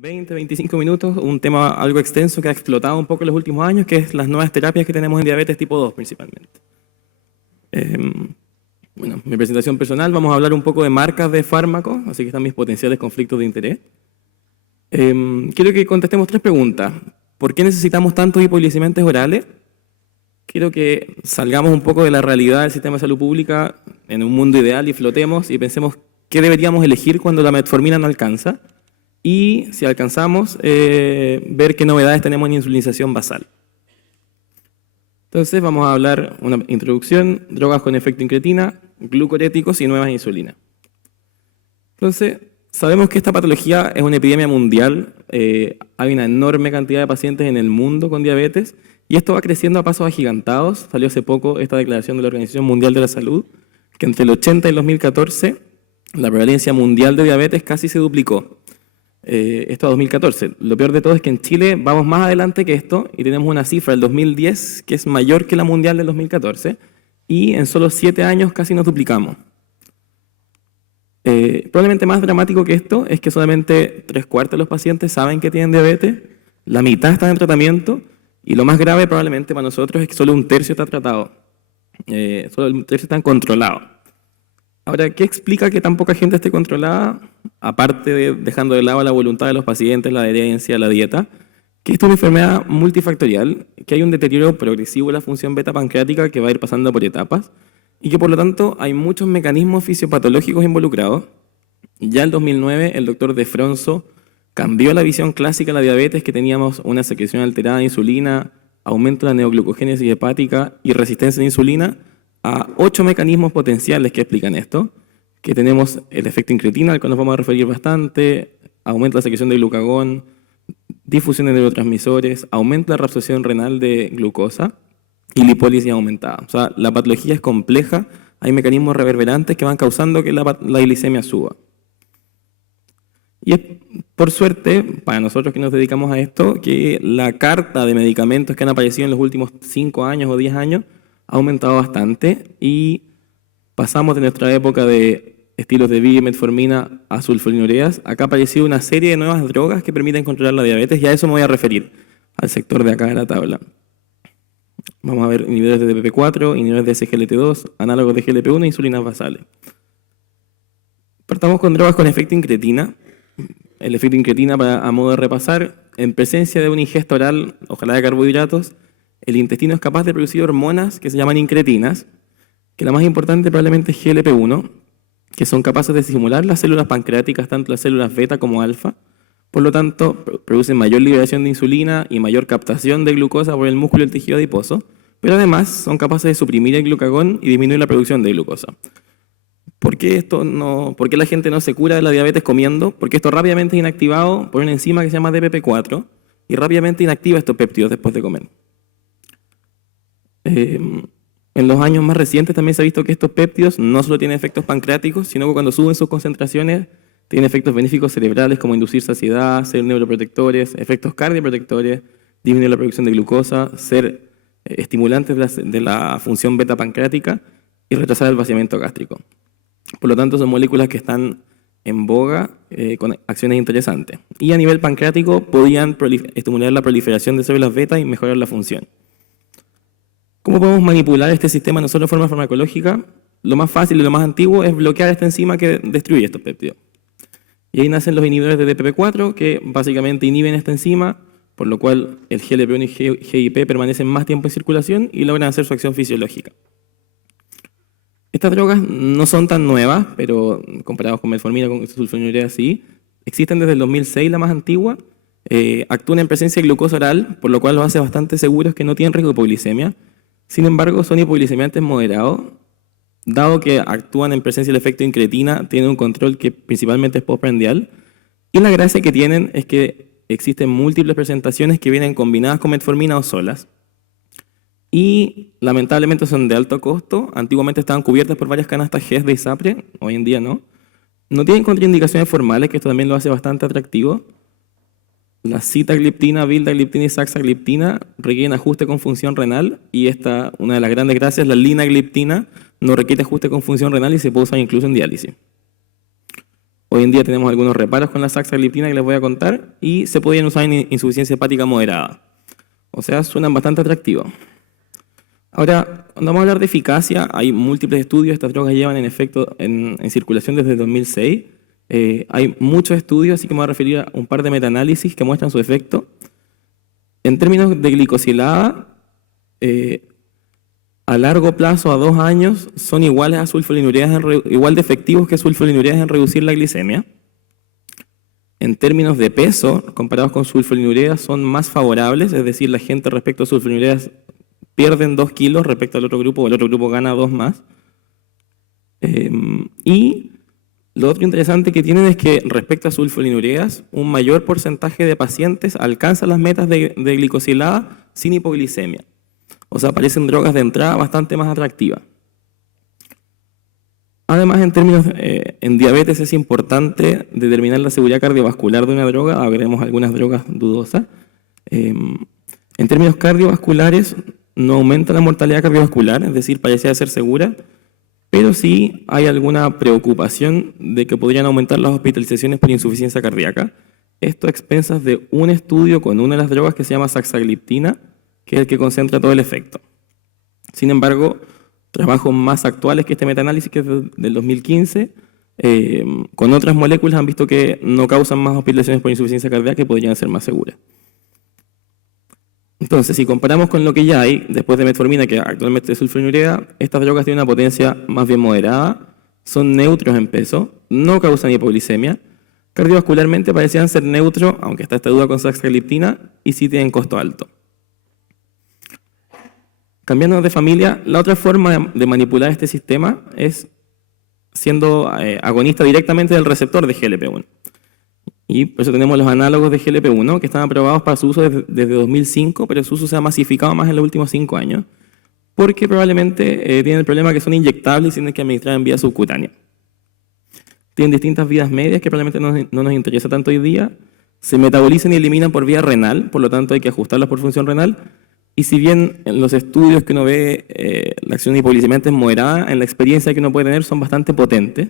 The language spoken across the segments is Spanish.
20, 25 minutos, un tema algo extenso que ha explotado un poco en los últimos años, que es las nuevas terapias que tenemos en diabetes tipo 2 principalmente. Bueno, mi presentación personal, vamos a hablar un poco de marcas de fármacos, así que están mis potenciales conflictos de interés. Quiero que contestemos tres preguntas. ¿Por qué necesitamos tantos hipoglicemiantes orales? Quiero que salgamos un poco de la realidad del sistema de salud pública en un mundo ideal y flotemos y pensemos qué deberíamos elegir cuando la metformina no alcanza y, si alcanzamos, ver qué novedades tenemos en insulinización basal. Entonces vamos a hablar una introducción, drogas con efecto incretina, glucoréticos y nuevas insulinas. Entonces, sabemos que esta patología es una epidemia mundial, hay una enorme cantidad de pacientes en el mundo con diabetes y esto va creciendo a pasos agigantados. Salió hace poco esta declaración de la Organización Mundial de la Salud, que entre el 80 y el 2014 la prevalencia mundial de diabetes casi se duplicó. Esto a 2014. Lo peor de todo es que en Chile vamos más adelante que esto y tenemos una cifra del 2010 que es mayor que la mundial del 2014 y en solo 7 años casi nos duplicamos. Probablemente más dramático que esto es que solamente 3/4 de los pacientes saben que tienen diabetes, la mitad están en tratamiento y lo más grave probablemente para nosotros es que solo 1/3 está tratado, solo 1/3 están controlados. Ahora, ¿qué explica que tan poca gente esté controlada? Aparte de dejando de lado la voluntad de los pacientes, la adherencia, la dieta, que esto es una enfermedad multifactorial, que hay un deterioro progresivo de la función beta pancreática que va a ir pasando por etapas y que por lo tanto hay muchos mecanismos fisiopatológicos involucrados. Ya en 2009 el doctor De Fronzo cambió la visión clásica de la diabetes, que teníamos una secreción alterada de insulina, aumento de la neoglucogénesis hepática y resistencia a la insulina, a 8 mecanismos potenciales que explican esto, que tenemos el efecto incretina, al cual nos vamos a referir bastante, aumento de la secreción de glucagón, difusión de neurotransmisores, aumento de la reabsorción renal de glucosa y lipólisis aumentada. O sea, la patología es compleja, hay mecanismos reverberantes que van causando que la glicemia suba. Y es, por suerte, para nosotros que nos dedicamos a esto, que la carta de medicamentos que han aparecido en los últimos 5 años o 10 años ha aumentado bastante y pasamos de nuestra época de estilos de vida y metformina a sulfonilureas. Acá ha aparecido una serie de nuevas drogas que permiten controlar la diabetes y a eso me voy a referir, al sector de acá de la tabla. Vamos a ver inhibidores de DPP4, inhibidores de SGLT2, análogos de GLP1 e insulinas basales. Partamos con drogas con efecto incretina. El efecto incretina, a modo de repasar, en presencia de una ingesta oral, ojalá de carbohidratos, el intestino es capaz de producir hormonas que se llaman incretinas, que la más importante probablemente es GLP1, que son capaces de estimular las células pancreáticas, tanto las células beta como alfa. Por lo tanto, producen mayor liberación de insulina y mayor captación de glucosa por el músculo y el tejido adiposo, pero además son capaces de suprimir el glucagón y disminuir la producción de glucosa. ¿Por qué la gente no se cura de la diabetes comiendo? Porque esto rápidamente es inactivado por una enzima que se llama DPP4 y rápidamente inactiva estos péptidos después de comer. En los años más recientes también se ha visto que estos péptidos no solo tienen efectos pancreáticos, sino que cuando suben sus concentraciones tienen efectos benéficos cerebrales como inducir saciedad, ser neuroprotectores, efectos cardioprotectores, disminuir la producción de glucosa, ser estimulantes de la función beta pancreática y retrasar el vaciamiento gástrico. Por lo tanto, son moléculas que están en boga con acciones interesantes. Y a nivel pancreático podían estimular la proliferación de células beta y mejorar la función. ¿Cómo podemos manipular este sistema no solo de forma farmacológica? Lo más fácil y lo más antiguo es bloquear esta enzima que destruye estos péptidos. Y ahí nacen los inhibidores de DPP4 que básicamente inhiben esta enzima, por lo cual el GLP1 y GIP permanecen más tiempo en circulación y logran hacer su acción fisiológica. Estas drogas no son tan nuevas, pero comparadas con metformina, con sulfonilurea, sí. Existen desde el 2006, la más antigua. Actúan en presencia de glucosa oral, por lo cual los hace bastante seguros que no tienen riesgo de hipoglicemia. Sin embargo, son hipoglicemiantes moderados. Dado que actúan en presencia del efecto incretina, tienen un control que principalmente es postprandial. Y la gracia que tienen es que existen múltiples presentaciones que vienen combinadas con metformina o solas. Y lamentablemente son de alto costo. Antiguamente estaban cubiertas por varias canastas GES de ISAPRE, hoy en día no. No tienen contraindicaciones formales, que esto también lo hace bastante atractivo. La sitagliptina, vildagliptina y saxagliptina requieren ajuste con función renal y esta, una de las grandes gracias, la linagliptina, no requiere ajuste con función renal y se puede usar incluso en diálisis. Hoy en día tenemos algunos reparos con la saxagliptina que les voy a contar y se podían usar en insuficiencia hepática moderada. O sea, suenan bastante atractivos. Ahora, cuando vamos a hablar de eficacia, hay múltiples estudios. Estas drogas llevan en efecto en circulación desde 2006. Hay muchos estudios, así que me voy a referir a un par de metaanálisis que muestran su efecto. En términos de glicosilada, a largo plazo, a 2 años, son iguales a sulfonilureas, igual de efectivos que sulfonilureas en reducir la glicemia. En términos de peso, comparados con sulfonilureas, son más favorables, es decir, la gente respecto a sulfonilureas pierden 2 kilos respecto al otro grupo, o el otro grupo gana 2 más. Y lo otro interesante que tienen es que respecto a sulfonilureas, un mayor porcentaje de pacientes alcanza las metas de glicosilada sin hipoglicemia. O sea, parecen drogas de entrada bastante más atractivas. Además, en términos en diabetes es importante determinar la seguridad cardiovascular de una droga. Veremos algunas drogas dudosas. En términos cardiovasculares, no aumenta la mortalidad cardiovascular, es decir, parecía ser segura, pero sí hay alguna preocupación de que podrían aumentar las hospitalizaciones por insuficiencia cardíaca. Esto a expensas de un estudio con una de las drogas que se llama saxagliptina, que es el que concentra todo el efecto. Sin embargo, trabajos más actuales que este metaanálisis, que es del 2015, con otras moléculas han visto que no causan más hospitalizaciones por insuficiencia cardíaca y podrían ser más seguras. Entonces, si comparamos con lo que ya hay, después de metformina, que actualmente es sulfonilurea, estas drogas tienen una potencia más bien moderada, son neutros en peso, no causan hipoglicemia, cardiovascularmente parecían ser neutros, aunque está esta duda con saxagliptina, y sí tienen costo alto. Cambiando de familia, la otra forma de manipular este sistema es siendo agonista directamente del receptor de GLP-1. Y por eso tenemos los análogos de GLP-1 que están aprobados para su uso desde 2005, pero su uso se ha masificado más en los últimos 5 años, porque probablemente tienen el problema que son inyectables y tienen que administrar en vía subcutánea. Tienen distintas vías medias que probablemente no nos interesa tanto hoy día. Se metabolizan y eliminan por vía renal, por lo tanto hay que ajustarlas por función renal. Y si bien en los estudios que uno ve la acción hipoglicemiante es moderada, en la experiencia que uno puede tener son bastante potentes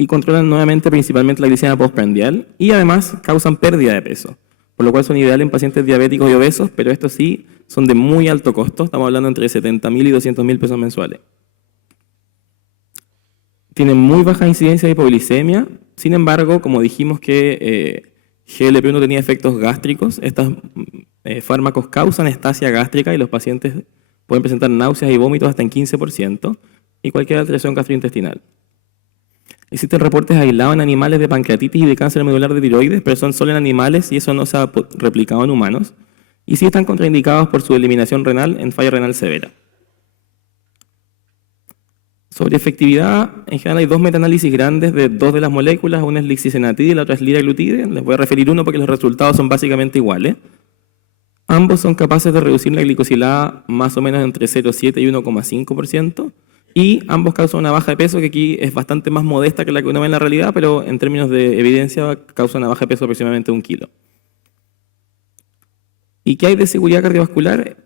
y controlan nuevamente principalmente la glicemia postprandial y además causan pérdida de peso, por lo cual son ideales en pacientes diabéticos y obesos, pero estos sí son de muy alto costo, estamos hablando entre 70.000 y 200.000 pesos mensuales. Tienen muy baja incidencia de hipoglicemia, sin embargo, como dijimos que GLP-1 tenía efectos gástricos, estos fármacos causan estasia gástrica y los pacientes pueden presentar náuseas y vómitos hasta en 15% y cualquier alteración gastrointestinal. Existen reportes aislados en animales de pancreatitis y de cáncer medular de tiroides, pero son solo en animales y eso no se ha replicado en humanos. Y sí están contraindicados por su eliminación renal en falla renal severa. Sobre efectividad, en general hay 2 metaanálisis grandes de 2 de las moléculas, una es lixisenatide y la otra es liraglutide. Les voy a referir uno porque los resultados son básicamente iguales. Ambos son capaces de reducir la glicosilada más o menos entre 0,7 y 1,5%. Y ambos causan una baja de peso que aquí es bastante más modesta que la que uno ve en la realidad, pero en términos de evidencia causa una baja de peso de aproximadamente 1 kilo. ¿Y qué hay de seguridad cardiovascular?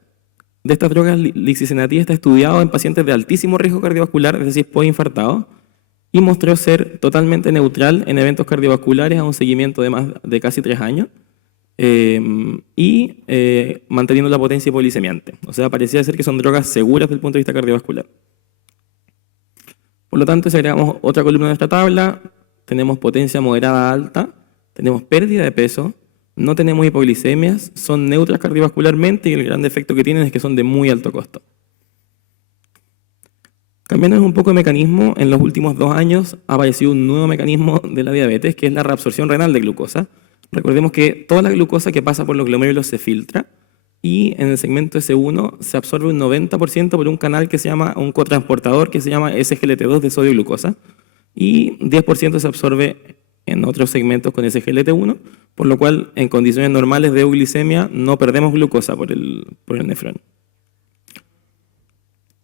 De estas drogas, lixisenatide está estudiado en pacientes de altísimo riesgo cardiovascular, es decir, postinfartados, y mostró ser totalmente neutral en eventos cardiovasculares a un seguimiento de más de casi 3 años y manteniendo la potencia hipoglicemiante. O sea, parecía ser que son drogas seguras desde el punto de vista cardiovascular. Por lo tanto, si agregamos otra columna de esta tabla, tenemos potencia moderada alta, tenemos pérdida de peso, no tenemos hipoglicemias, son neutras cardiovascularmente y el gran defecto que tienen es que son de muy alto costo. Cambiando un poco de mecanismo, en los últimos 2 años ha aparecido un nuevo mecanismo de la diabetes, que es la reabsorción renal de glucosa. Recordemos que toda la glucosa que pasa por los glomérulos se filtra y en el segmento S1 se absorbe un 90% por un canal que se llama, un cotransportador que se llama SGLT2 de sodio glucosa y 10% se absorbe en otros segmentos con SGLT1, por lo cual en condiciones normales de euglicemia no perdemos glucosa por el nefrón.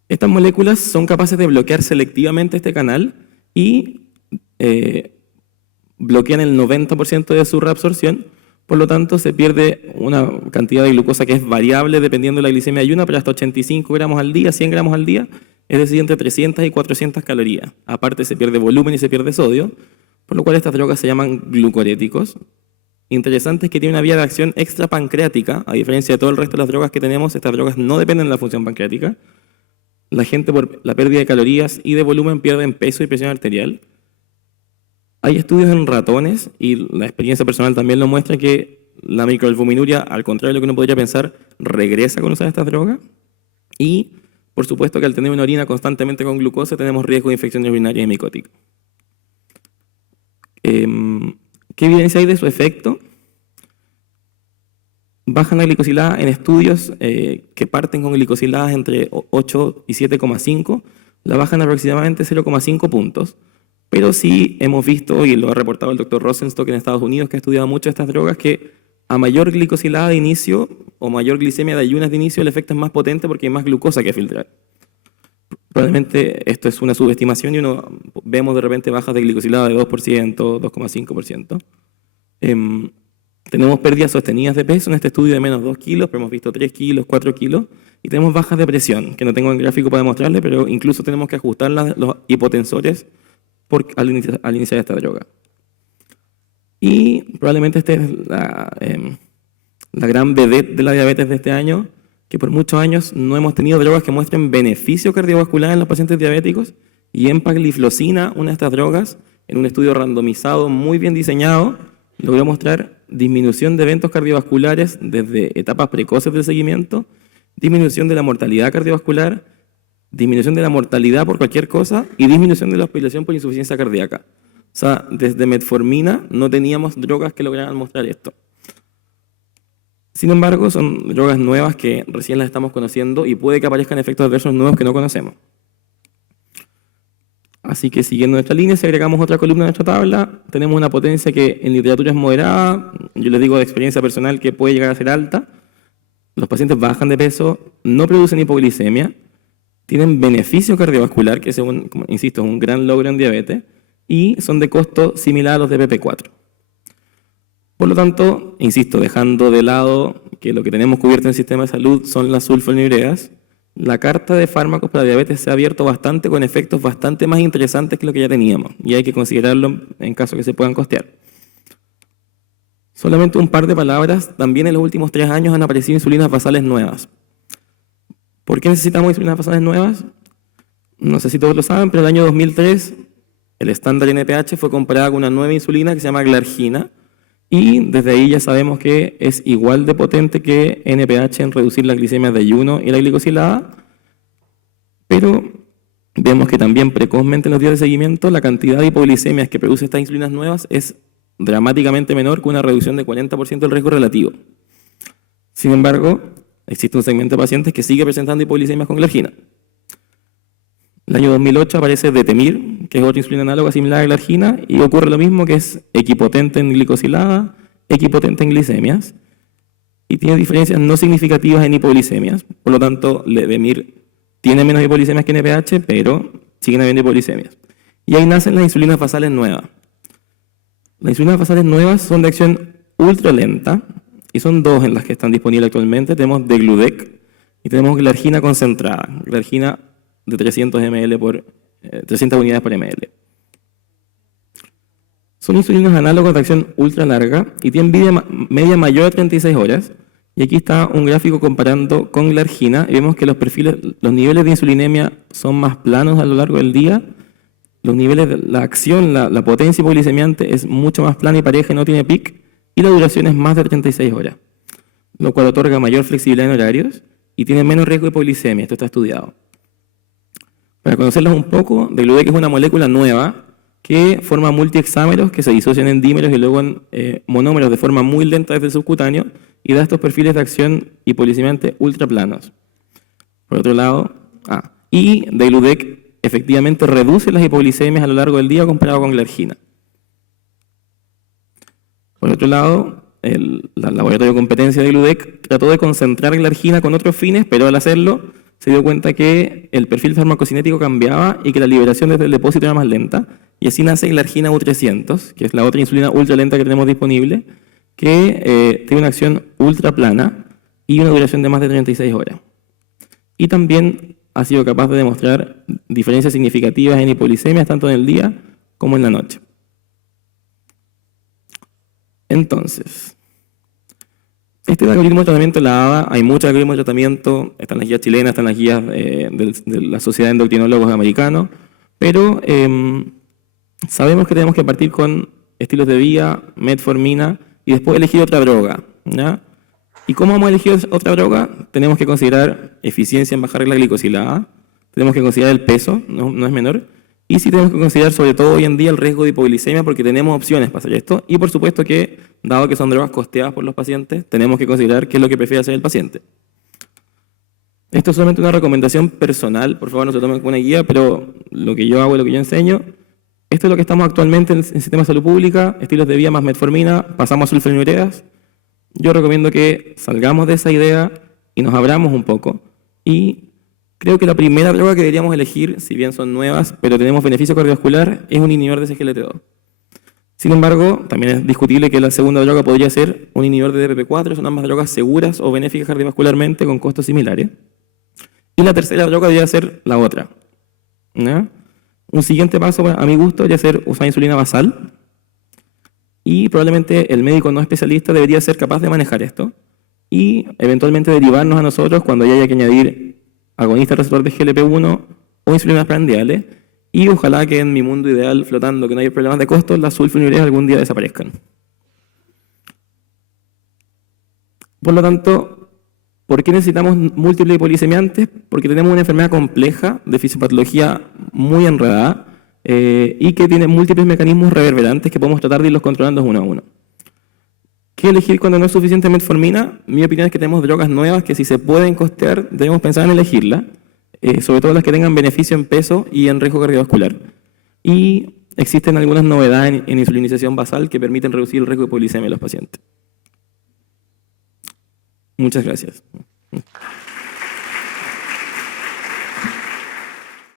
Estas moléculas son capaces de bloquear selectivamente este canal y bloquean el 90% de su reabsorción, por lo tanto se pierde una cantidad de glucosa que es variable dependiendo de la glicemia ayuna, pero hasta 85 gramos al día, 100 gramos al día, es decir, entre 300 y 400 calorías. Aparte se pierde volumen y se pierde sodio, por lo cual estas drogas se llaman glucoréticos. Interesante es que tiene una vía de acción extrapancreática, a diferencia de todo el resto de las drogas que tenemos, estas drogas no dependen de la función pancreática. La gente por la pérdida de calorías y de volumen pierden peso y presión arterial. Hay estudios en ratones, y la experiencia personal también lo muestra, que la microalbuminuria, al contrario de lo que uno podría pensar, regresa con usar estas drogas. Y, por supuesto, que al tener una orina constantemente con glucosa tenemos riesgo de infección urinaria y micótica. ¿Qué evidencia hay de su efecto? Bajan la glicosilada en estudios que parten con glicosiladas entre 8 y 7,5, la bajan aproximadamente 0,5 puntos. Pero sí hemos visto, y lo ha reportado el doctor Rosenstock en Estados Unidos, que ha estudiado mucho estas drogas, que a mayor glicosilada de inicio o mayor glicemia de ayunas de inicio, el efecto es más potente porque hay más glucosa que filtrar. Probablemente esto es una subestimación y vemos de repente bajas de glicosilada de 2%, 2,5%. Tenemos pérdidas sostenidas de peso en este estudio de menos 2 kilos, pero hemos visto 3 kilos, 4 kilos, y tenemos bajas de presión, que no tengo en gráfico para demostrarle, pero incluso tenemos que ajustar los hipotensores al iniciar esta droga. Y probablemente esta es la gran vedette de la diabetes de este año, que por muchos años no hemos tenido drogas que muestren beneficio cardiovascular en los pacientes diabéticos, y empagliflozina, una de estas drogas, en un estudio randomizado muy bien diseñado, logró mostrar disminución de eventos cardiovasculares desde etapas precoces del seguimiento, disminución de la mortalidad cardiovascular, disminución de la mortalidad por cualquier cosa y disminución de la hospitalización por insuficiencia cardíaca. O sea, desde metformina no teníamos drogas que lograran mostrar esto. Sin embargo, son drogas nuevas que recién las estamos conociendo y puede que aparezcan efectos adversos nuevos que no conocemos. Así que siguiendo nuestra línea, si agregamos otra columna a nuestra tabla, tenemos una potencia que en literatura es moderada, yo les digo de experiencia personal que puede llegar a ser alta. Los pacientes bajan de peso, no producen hipoglicemia, tienen beneficio cardiovascular, que según, como insisto, es un gran logro en diabetes, y son de costo similar a los de PP4. Por lo tanto, insisto, dejando de lado que lo que tenemos cubierto en el sistema de salud son las sulfonilureas, la carta de fármacos para diabetes se ha abierto bastante con efectos bastante más interesantes que lo que ya teníamos, y hay que considerarlo en caso que se puedan costear. Solamente un par de palabras, también en los últimos 3 años han aparecido insulinas basales nuevas. ¿Por qué necesitamos insulinas basales nuevas? No sé si todos lo saben, pero en el año 2003 el estándar NPH fue comparado con una nueva insulina que se llama Glargina, y desde ahí ya sabemos que es igual de potente que NPH en reducir las glicemias de ayuno y la glicosilada, pero vemos que también precozmente en los días de seguimiento la cantidad de hipoglicemias que produce estas insulinas nuevas es dramáticamente menor que una reducción de 40% del riesgo relativo. Sin embargo, existe un segmento de pacientes que sigue presentando hipoglicemias con Glargina. En el año 2008 aparece Detemir, que es otra insulina análoga similar a Glargina, y ocurre lo mismo, que es equipotente en glicosilada, equipotente en glicemias, y tiene diferencias no significativas en hipoglicemias. Por lo tanto, Detemir tiene menos hipoglicemias que NPH, pero siguen habiendo hipoglicemias. Y ahí nacen las insulinas basales nuevas. Las insulinas basales nuevas son de acción ultra lenta, y son 2 en las que están disponibles actualmente. Tenemos Degludec y tenemos Glargina concentrada, Glargina de 300 unidades por ml. Son insulinas análogos de acción ultra larga y tienen vida media mayor a 36 horas. Y aquí está un gráfico comparando con Glargina, y vemos que los niveles de insulinemia son más planos a lo largo del día. Los niveles de la acción, la potencia hipoglicemiante es mucho más plana y pareja y no tiene pic, y la duración es más de 36 horas, lo cual otorga mayor flexibilidad en horarios y tiene menos riesgo de hipoglicemia. Esto está estudiado. Para conocerlos un poco, Degludec es una molécula nueva que forma multihexámeros que se disocian en dímeros y luego en monómeros de forma muy lenta desde el subcutáneo y da estos perfiles de acción hipoglicemiante ultraplanos. Por otro lado, y Degludec efectivamente reduce las hipoglicemias a lo largo del día comparado con Glargina. Por otro lado, el laboratorio de competencia de Degludec trató de concentrar Glargina con otros fines, pero al hacerlo se dio cuenta que el perfil farmacocinético cambiaba y que la liberación desde el depósito era más lenta, y así nace Glargina U300, que es la otra insulina ultra lenta que tenemos disponible, que tiene una acción ultra plana y una duración de más de 36 horas. Y también ha sido capaz de demostrar diferencias significativas en hipoglicemias tanto en el día como en la noche. Entonces, este es el algoritmo de tratamiento de la ABA. Hay muchos algoritmos de tratamiento, están las guías chilenas, están las guías de la Sociedad de Endocrinólogos Americanos, pero sabemos que tenemos que partir con estilos de vida, metformina, y después elegir otra droga, ¿ya? ¿Y cómo vamos a elegir otra droga? Tenemos que considerar eficiencia en bajar la glicosilada, tenemos que considerar el peso, no es menor, y sí tenemos que considerar sobre todo hoy en día el riesgo de hipoglicemia porque tenemos opciones para hacer esto, y por supuesto que, dado que son drogas costeadas por los pacientes, tenemos que considerar qué es lo que prefiere hacer el paciente. Esto es solamente una recomendación personal, por favor no se tomen como una guía, pero lo que yo hago y lo que yo enseño, esto es lo que estamos actualmente en el sistema de salud pública, estilos de vida más metformina, pasamos a sulfonilureas. Yo recomiendo que salgamos de esa idea y nos abramos un poco. Y creo que la primera droga que deberíamos elegir, si bien son nuevas, pero tenemos beneficio cardiovascular, es un inhibidor de SGLT2. Sin embargo, también es discutible que la segunda droga podría ser un inhibidor de DPP4, son ambas drogas seguras o benéficas cardiovascularmente con costos similares. Y la tercera droga debería ser la otra, ¿no? Un siguiente paso, a mi gusto, debería ser usar insulina basal. Y probablemente el médico no especialista debería ser capaz de manejar esto y eventualmente derivarnos a nosotros cuando haya que añadir agonista receptor de GLP-1 o insulinas prandiales. Y ojalá que en mi mundo ideal, flotando, que no haya problemas de costos, las sulfonilureas algún día desaparezcan. Por lo tanto, ¿por qué necesitamos múltiples hipoglicemiantes? Porque tenemos una enfermedad compleja de fisiopatología muy enredada y que tiene múltiples mecanismos reverberantes que podemos tratar de irlos controlando uno a uno. ¿Qué elegir cuando no es suficiente metformina? Mi opinión es que tenemos drogas nuevas que si se pueden costear, debemos pensar en elegirlas, sobre todo las que tengan beneficio en peso y en riesgo cardiovascular. Y existen algunas novedades en insulinización basal que permiten reducir el riesgo de hipoglicemia en los pacientes. Muchas gracias.